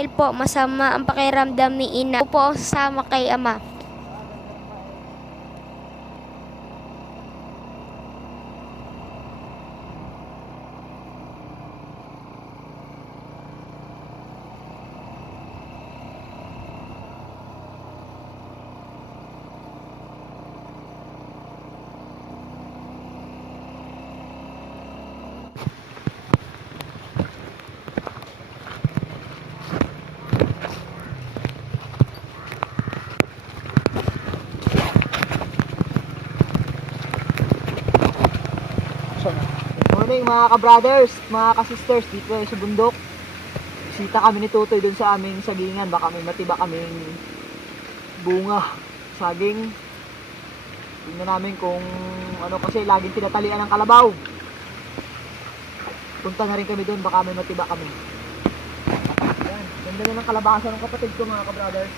dahil po masama ang pakiramdam ni ina. Ako po ang sasama kay ama. Morning mga ka-brothers, mga ka-sisters, dito sa bundok. Bisita kami ni Tutoy dun sa aming sagingan. Baka may matiba kaming bunga, saging. Tingnan namin kung ano, kasi laging tinatalian ng kalabaw. Punta na rin kami dun, baka may matiba kami. Yan, ganda na ng kalabasan ng kapatid ko mga ka-brothers.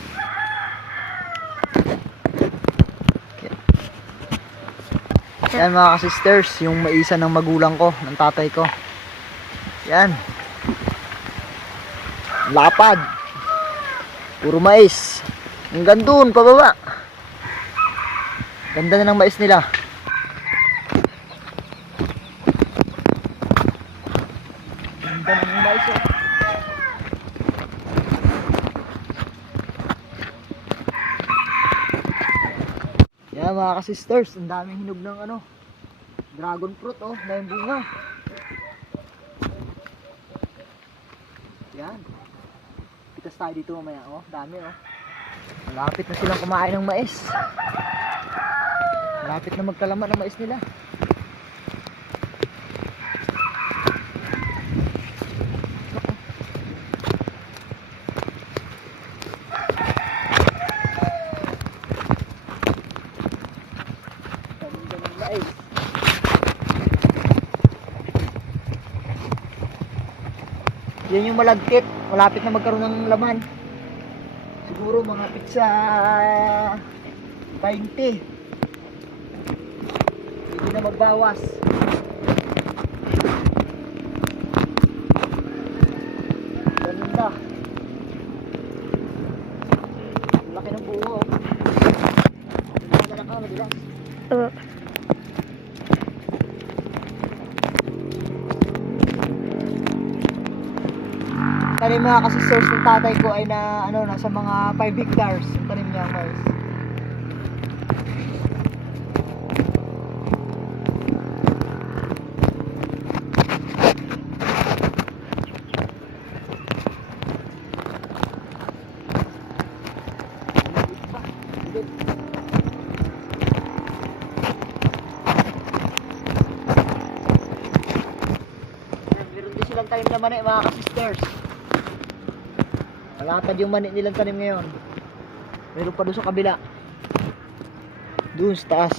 Yan mga ka-sisters, yung maisa ng magulang ko, ng tatay ko. Yan. Lapad. Puro mais. Hanggang doon, pababa. Ganda na ng mais nila. Ganda na ng mais oh. Yan mga ka-sisters, ang daming hinog ng ano, dragon fruit oh, na yung bunga. Yan. Pitas tayo dito mamaya oh, dami oh. Malapit na silang kumain ng mais. Malapit na magkalaman ng mais nila. Yan yung malagkit, malapit na magkaroon ng laman. Siguro mga pizza 20. Hindi na magbawas. Ganda. Laki ng buo. Ganda na ka, madilas. Tanim mga ka-sisters ng tatay ko ay na ano, nasa mga 5 hectares yung tanim niya ang mais. Meron din silang tanim na mani mga ka-sisters. Malatad yung mani nilang tanim ngayon. Meron pa doon sa kabila. Doon sa taas.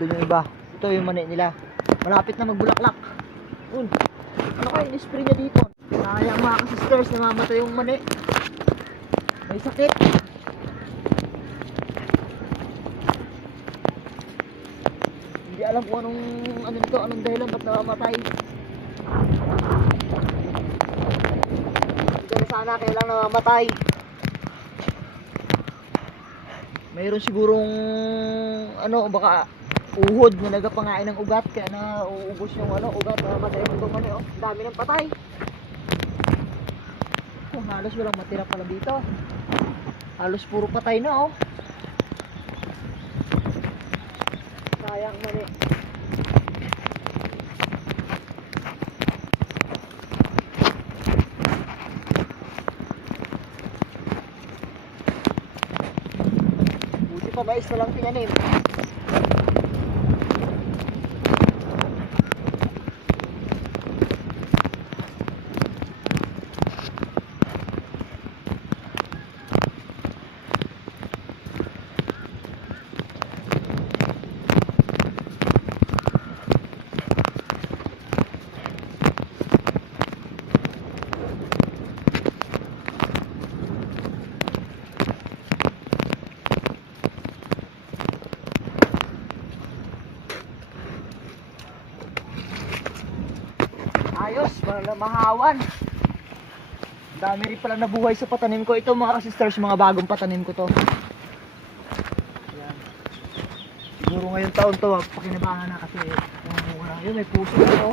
Doon yung iba. Ito yung mani nila. Malapit na magbulaklak. Ano kayo in-spray niya dito? Sayang mga ka-sisters, namamatay yung mani. May sakit. Hindi alam kung anong ano nito, anong dahilan ba't namamatay. Sana kailang namamatay. Mayroon sigurong ano, baka uhod na nagapangain ng ugat kaya na uubos yung ano, ugat, namamatay yung mani oh. Dami ng patay. Oh, halos walang matira pala dito. Halos puro patay na oh. Sayang mani. Mais na lang tinanim. Ayos, mahawan. Dami rin pala nabuhay sa patanim ko. Ito mga sisters, mga bagong patanim ko to. Yan. Siguro ngayong taon to, pakinabangan na kasi yung bunga na. Yun, may puso ito.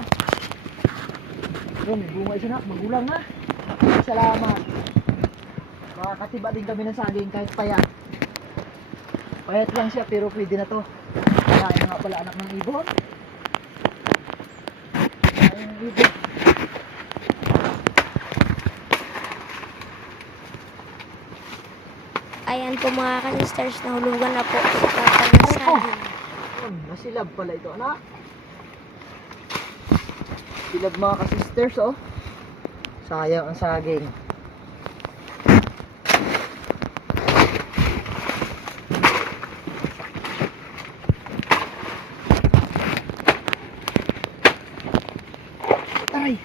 Yun, may bunga isa na. Magulang na. Salamat. Makakatiba din kami ng saging kahit payat. Payat lang siya pero pwede na to. Kaya nga pala anak ng ibon. Kaya ng ibon. Ayan po mga ka-sisters, nahulugan na po si Papa ng saging. Yun, nasilab pala ito, anak. Silab mga ka-sisters, oh. Sayang ang saging. Aray!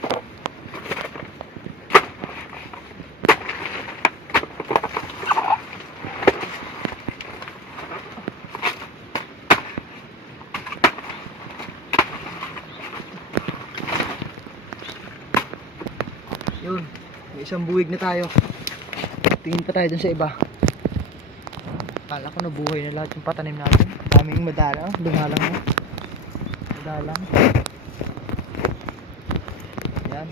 Yun, may isang buwig na tayo. Tingin pa tayo dun sa iba. Kala ko nabuhay na lahat yung patanim natin. Daming madalang, dumalang na. Madalang. Yan.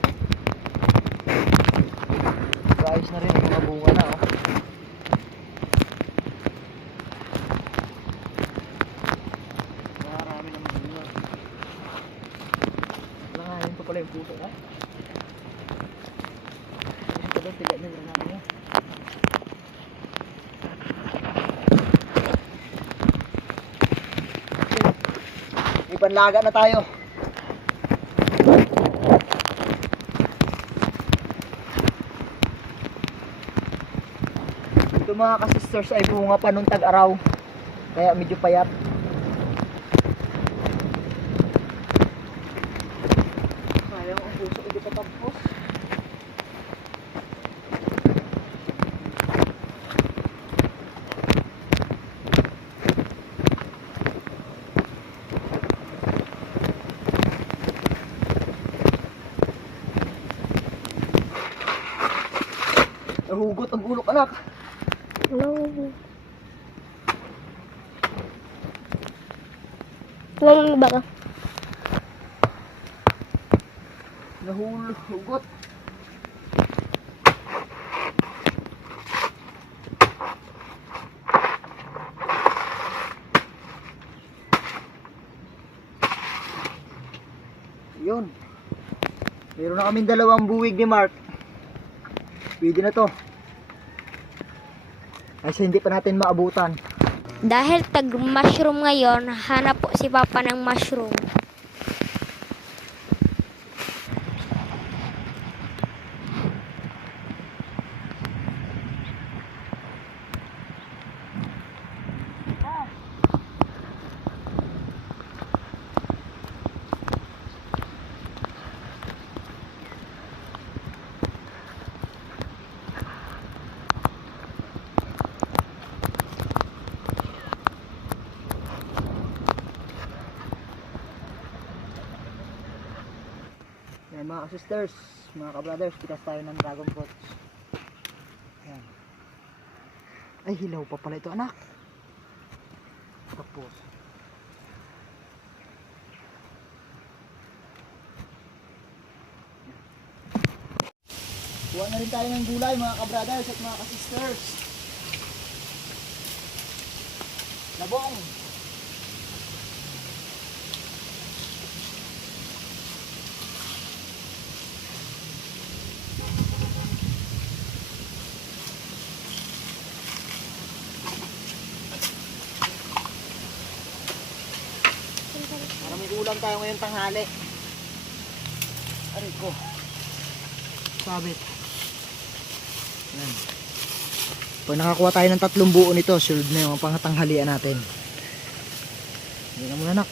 Guys na rin ang mga bunga na, oh. Marami naman bunga. Langanin pa pala yung puso, ha? Tiga na lang natin. May panlaga na tayo. Ito mga ka-sisters ay bunga pa nung tag-araw. Kaya medyo payat. Sayang ang puso, hindi pa tapos. Nahugot ang bulok, anak. No. Tuwang ba ka? Nahugot. Yun. Meron na kaming dalawang buwig ni Mark. Pwede na to. Kasi hindi pa natin maabutan. Dahil tag-mushroom ngayon, hanap po si Papa ng mushroom. Yan mga sisters, mga ka-brothers, pitas tayo ng dragon fruits. Yan. Ay, hilaw pa pala ito, anak. Tapos. Kuha na rin tayo ng gulay mga ka-brothers at mga ka-sisters. Labong. Para may ulam tayo ngayong tanghali. Aray ko. Sabit. Yan. Pag nakakuha tayo ng 3 buo nito, sunod na yung pangatanghalian natin. Hindi na muna, anak.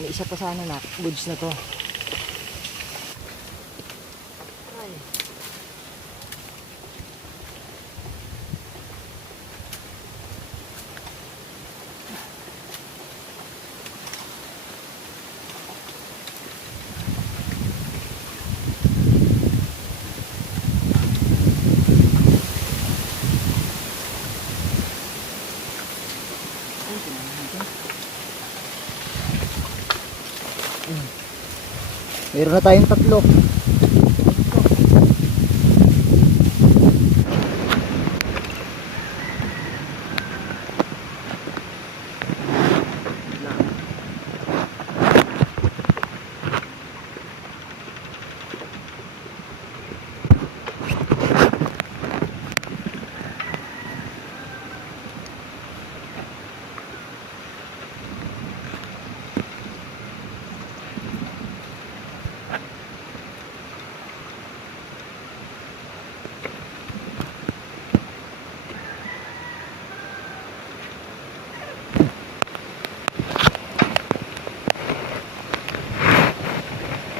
May isa pa sana, anak. Goods na to. Ay. Meron na tayong tatlo.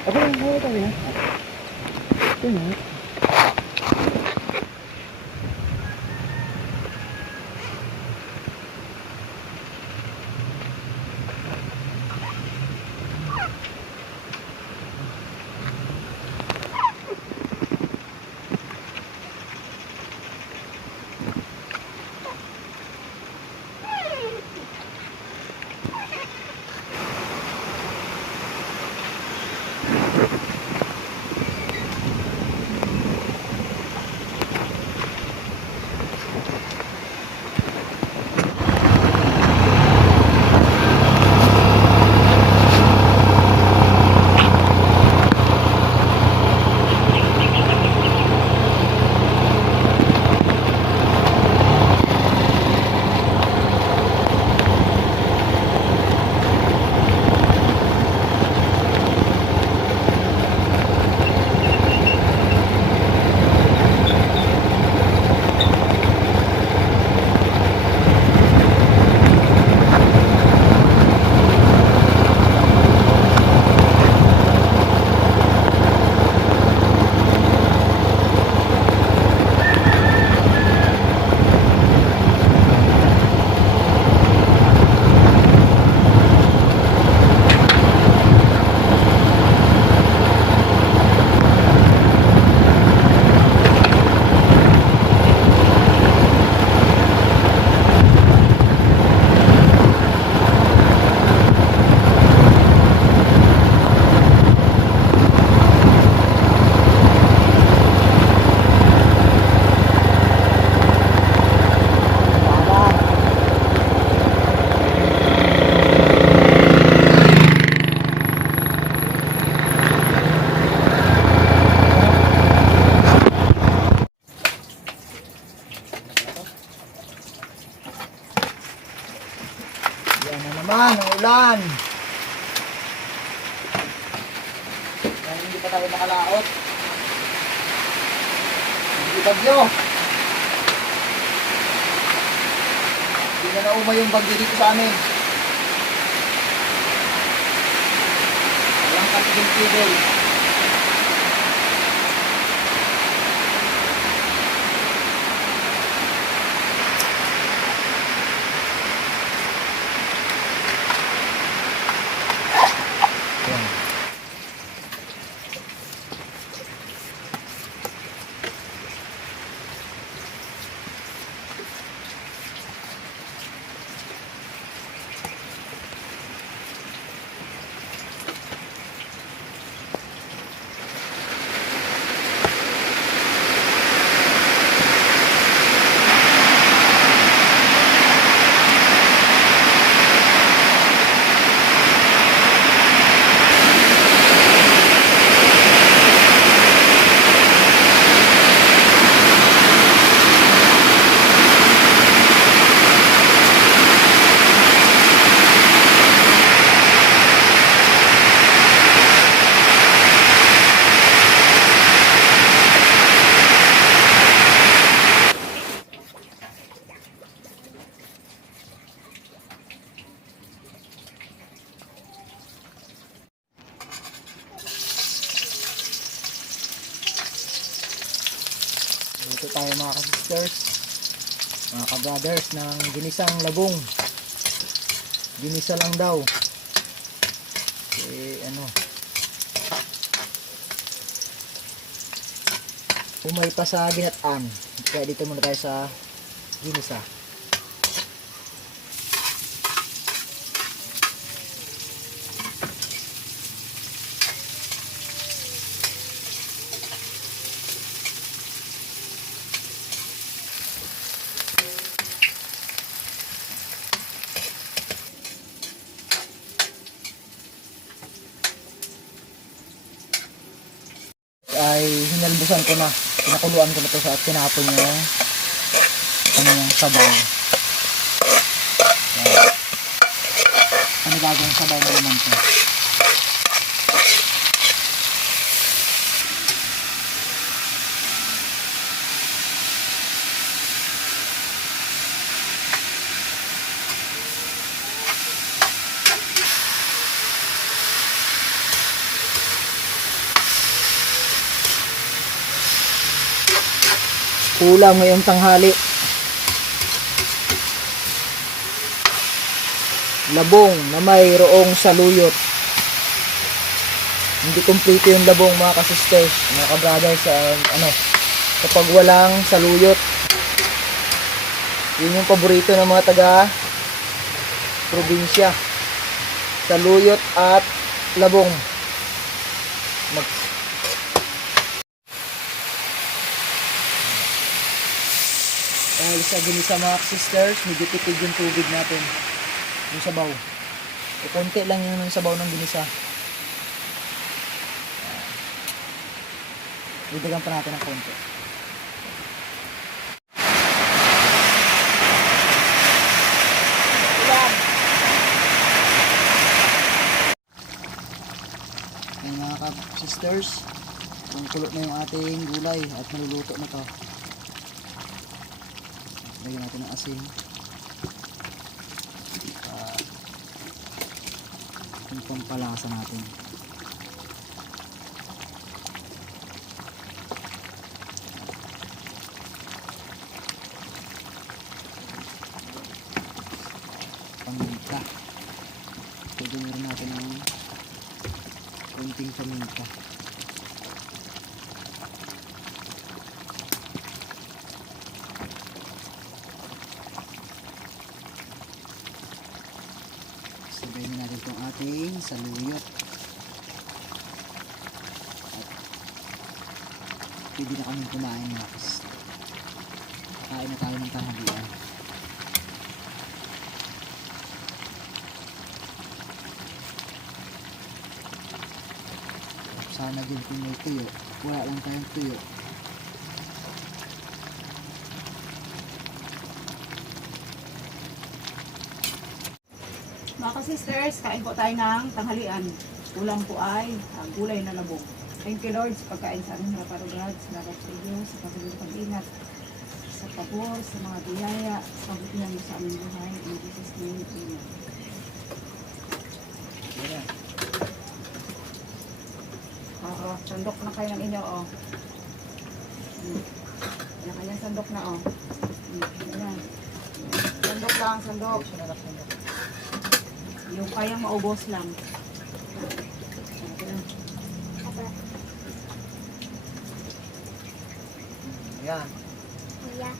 Ako lang, hawa tayo na. Ito na. Yan na naman ang ulan. Yan, hindi pa tayo makalaot. Hindi bagyo. Hindi na naumay yung bagyo dito sa amin. Walang katigil-tigil. Yan. Dito tayo mga ka-sisters, mga ka-brothers ng ginisang labong. Ginisa lang daw. Ano, umay pa sa ginataan. Kaya dito muna tayo sa ginisa. Pinalbusan ko na. Pinakuluan ko na to sa at tinapon yung kanyang sabaw. Yan. Panibagong sabaw na naman to. Ulam ngayong tanghali. Labong na mayroong saluyot. Hindi kumpleto yung labong mga kasisters, mga kabrothers, kapag walang saluyot. Yun yung paborito ng mga taga probinsya. Saluyot at labong. Dahil sa ginisa mga sisters, medyo tipid yung tubig natin. Yung sabaw. E konti lang yung sabaw ng ginisa. Didagan pa natin ng konti. Ayan mga sisters, ang kulot na yung ating gulay at maluluto na to. Lagyan natin ng asin. Yung pampalasa natin. Paminta. Lagyan rin natin ng konting paminta. Sabayin natin itong ating saluyot. At pwede na kami kumain mga kas. Kakain na tayo ng tanghalian. Sana din kung may tuyo. Wala lang tayong tuyo. Mga ka-sisters, kain po tayo ng tanghalian. Ulam po ay gulay na labong. Thank you Lord sa pagkain sa aming mga parugad. Salamat sa iyo sa pagkain pag-ingat, sa pabor, sa mga biyaya, sa pagkain mo sa aming buhay. In Jesus name, amen. Ayan. Oo, sandok na kayo ng inyo, oh. Kanya-kanyang sandok na, oh. Ayan. Sandok lang, sandok. Yung kayang maubos lang. Ayan. Yeah.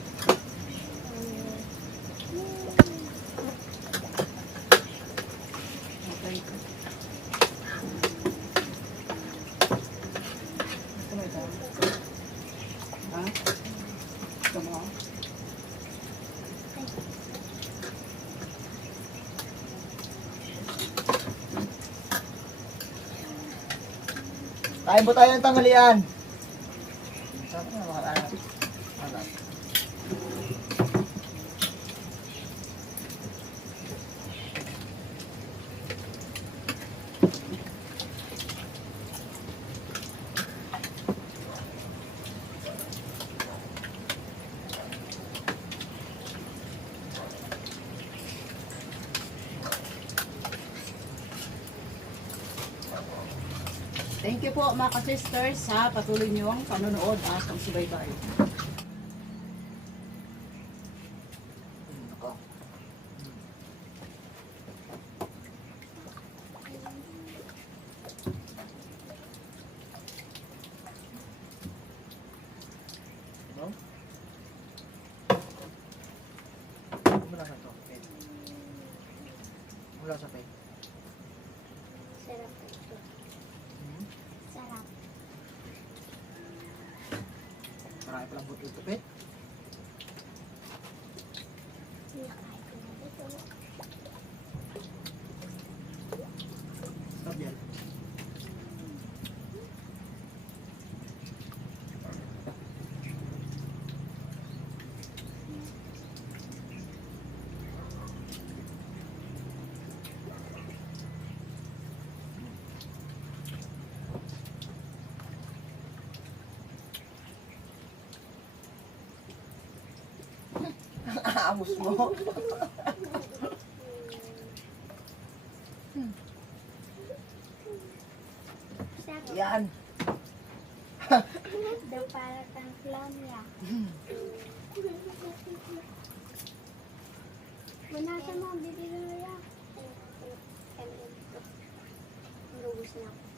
Okay. Gusto mo ito? Ha? Gusto mo? Kain po tayo ng tanghalian. Sabi na mga anak. Thank you po mga ka-sisters sa patuloy niyong panonood at pagsubaybay. No? Mula sa to. Mula sa pay. Sarap ito. Sarap. Marami palang buto tupit. Nakain ko na dito. Stop yan. amos mo. Yan. Daw para kang clown ya. Manasa mo, bibili mo ya. Lubos na ako.